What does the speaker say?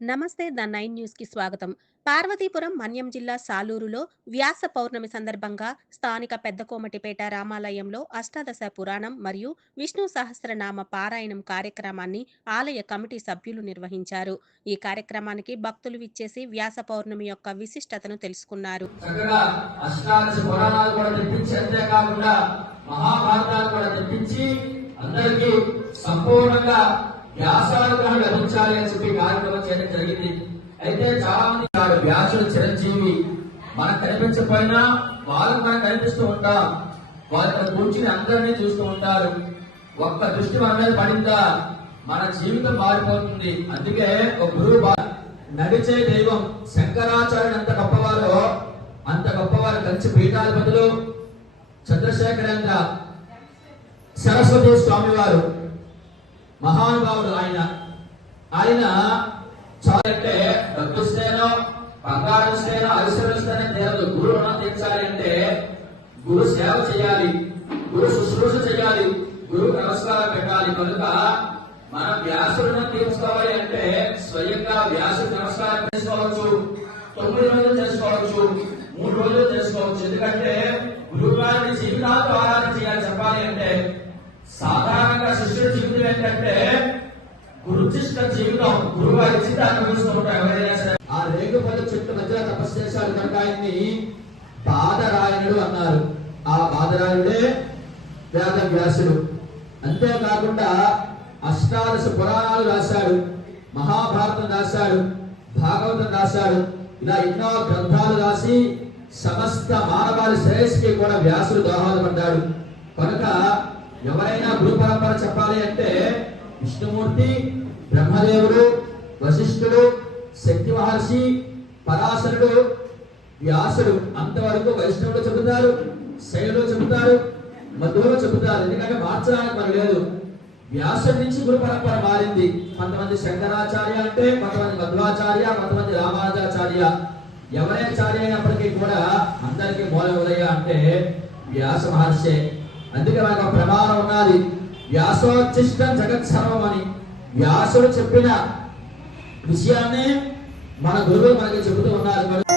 నమస్తే the nine న్యూస్కి స్వాగతం. పార్వతీపురం మన్యం జిల్లా సాలూరులో వ్యాస పౌర్ణమి సందర్భంగా స్థానిక పెద్దకోమటిపేట రామాలయంలో అష్టాదశ పురాణం మరియు విష్ణు సహస్రనామ పారాయణం కార్యక్రమాన్ని ఆలయ కమిటీ సభ్యులు నిర్వహించారు. ఈ కార్యక్రమానికి భక్తులు విచ్చేసి వ్యాస పౌర్ణమి యొక్క విశిష్టతను తెలుసుకున్నారు. మహాభారతాలు కూడా తెప్పించి అందరికీ సంపూర్ణంగా వ్యాసానుగ్రహం లభించాలి అని చెప్పి కార్యక్రమం చేయడం జరిగింది. అయితే చాలా మంది వాడు వ్యాసుడు చిరంజీవి మనకు కనిపించకపోయినా వాళ్ళకు మనం కనిపిస్తూ ఉంటాం. వాళ్ళని కూర్చుని అందరినీ చూస్తూ ఉంటారు. ఒక్క దృష్టి మన మీద పడిందా? మన జీవితం మారిపోతుంది. అందుకే ఒక గురువు నడిచే దైవం శంకరాచార్యుడు ఎంత గొప్పవారో అంత గొప్పవారు కలిసి పీఠాధిపతులు చంద్రశేఖరేంద్ర సరస్వతి స్వామి వారు మహానుభావుడు ఆయన. ఆయన చాలంటే డబ్బు ఇస్తేనో బంగారం ఇస్తేనో అవసరం ఇస్తేనే తీరదు గురు రుణం తీర్చాలి అంటే గురు సేవ చేయాలి గురు శుశ్రూష చేయాలి గురువు నమస్కారం పెట్టాలి. కనుక మనం వ్యాసులను తీర్చుకోవాలి అంటే స్వయంగా వ్యాసుడు నమస్కారం చేసుకోవచ్చు. తొమ్మిది రోజులు చేసుకోవచ్చు మూడు రోజులు చేసుకోవచ్చు. ఎందుకంటే గురువు గారిని జీవితాలు ఆరాధన చేయాలి చెప్పాలి అంటే సాధ ఏంటంటే గురుచిష్ట జీవితం గురువు ఇచ్చింది అనుభవిస్తూ ఉంటారు ఎవరైనా సరే ఆ రేగు పద చెట్టు మధ్య తపస్సు చేశాడు కనుక ఆయన్ని బాధరాయణుడు అన్నారు. ఆ బాధరాయణుడే వేద వ్యాసుడు అంతేకాకుండా అష్టాదశ పురాణాలు రాశాడు మహాభారతం రాశాడు భాగవతం రాశాడు ఇలా ఎన్నో గ్రంథాలు రాసి సమస్త మానవాళి శ్రేయస్కి కూడా వ్యాసుడు దోహదపడ్డాడు. కనుక ఎవరైనా గురు పరంపర చెప్పాలి అంటే విష్ణుమూర్తి బ్రహ్మదేవుడు వశిష్ఠుడు శక్తి మహర్షి పరాశరుడు వ్యాసుడు అంతవరకు వైష్ణవులు చెబుతారు శైలులు చెబుతారు మధువులు చెబుతారు. ఎందుకంటే మార్చడానికి పని లేదు. వ్యాసుడి నుంచి గురు పరంపర మారింది. కొంతమంది శంకరాచార్య అంటే కొంతమంది మధ్వాచార్య కొంతమంది రామానుజాచార్య. ఎవరాచార్య అయినప్పటికీ కూడా అందరికీ మూల ఉదయ అంటే వ్యాస మహర్షే. అందుకే మనకు ఒక ప్రమాణం ఉన్నది. వ్యాసోచిష్టం జగత్ సర్వం అని. వ్యాసుడు చెప్పిన విషయాన్ని మన గురువులు మనకి చెబుతూ ఉన్నారు.